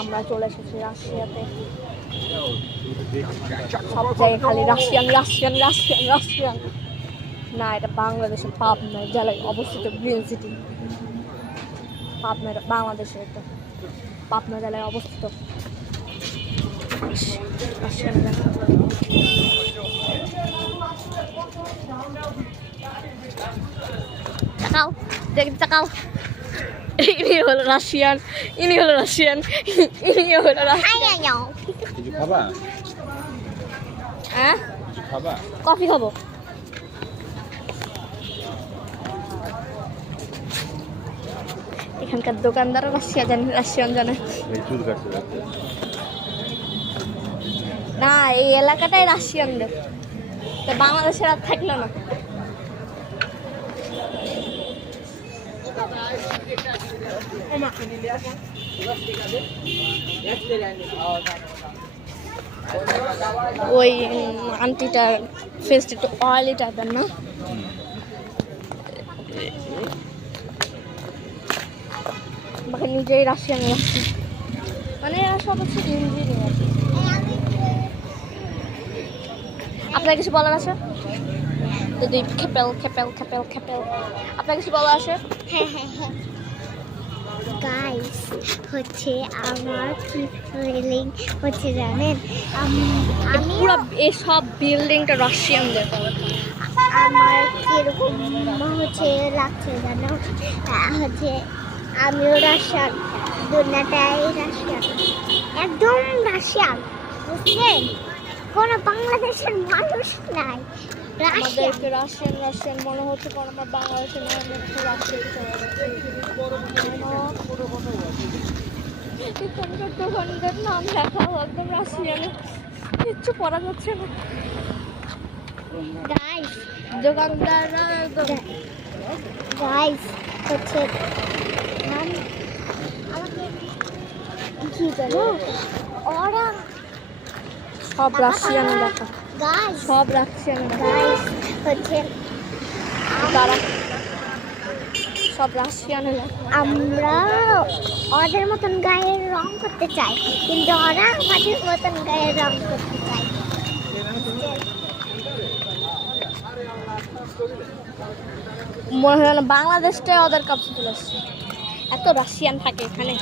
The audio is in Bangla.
আমরা চলে এসেছি রাশিয়াতে। সব জায়গায় খালি রাশিয়ান রাশিয়ান রাশিয়ান রাশিয়ান। না, এটা বাংলাদেশের পাবনা জেলায় অবস্থিত গ্রিন সিটি। পাবনা বাংলাদেশের একটা পাবনা জেলায় অবস্থিত। তাকাও, তাকাও। ইনি হলো রাশিয়ান, ইনি হলো রাশিয়ান, ইনি হলো রাশিয়ান। হ্যাঁ, কফি খাবো। এখানকার দোকানদার রাশিয়ান জানে না। এই এলাকাটাই রাশিয়ানদের, বাংলাদেশের আর থাকলো না। ওই আন্টিটার ফেসটা একটু অয়েলি টাইপের না? আমাকে নিজেই রাশিয়ান লাগছে, মানে এরা সব হচ্ছে ইঞ্জিনিয়ার। আপনার কিছু বলার আছে? যদি খেপেল খেপেল খেপেল খেপেল আপনার কিছু বলার আছে? গাইস, হচ্ছে আমার কি ফিলিং হচ্ছে জানেন? পুরো এসব বিল্ডিংটা রাশিয়ানদের। আমার কিরকম হচ্ছে লাগছে জানো? হচ্ছে আমিও রাশিয়ান, দুনিয়াটাই রাশিয়ান, একদম রাশিয়ান, বুঝলেন? কোনো বাংলাদেশের মানুষ নাই। আমাদেরকে রাশিয়ান রাশিয়ান মনে হচ্ছে, কারণ আমার বাংলাদেশের দোকানদের নাম লেখা একদম রাশিয়ানে, কিচ্ছু পড়া যাচ্ছে না। গাইস, দোকানদাররা গাইস হচ্ছে কি জানো, ওরা সব রাশিয়ান লেখা, গাইস সব রাশিয়ান গাইস হচ্ছে তারা সব রাশিয়ান লেখা। আমরা ওদের মতন গায়ের রং করতে চাই, কিন্তু ওরা আমাদের মতন গায়ের রং করতে চাই। মনে হয় না বাংলাদেশটাই ওদের কাছে চলে আসছে, এত রাশিয়ান থাকে এখানে।